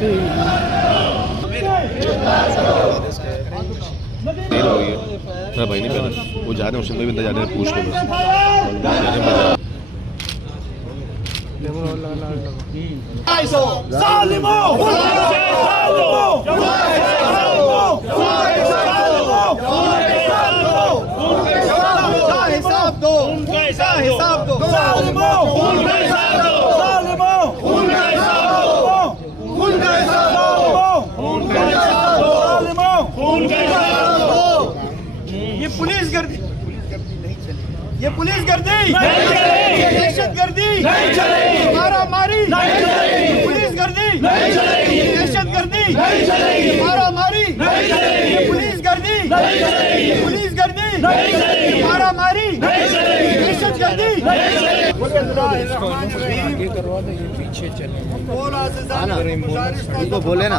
देर हो गई है मेरा भाई नहीं पहले वो जा रहे हैं, उससे भी बंदा जा रहे हैं, पूछ लो ये पुलिस गर्दी, ये पुलिस गर्दी दहशतगर्दी नहीं चलेगी, मारामारी नहीं चलेगी, पुलिस गर्दी नहीं चलेगी, दहशतगर्दी नहीं चलेगी, मारामारी नहीं चलेगी, पुलिस गर्दी नहीं चलेगी, पुलिस गर्दी नहीं चलेगी, मारामारी नहीं चलेगी, दहशतगर्दी नहीं चलेगी। पीछे चले बोले ना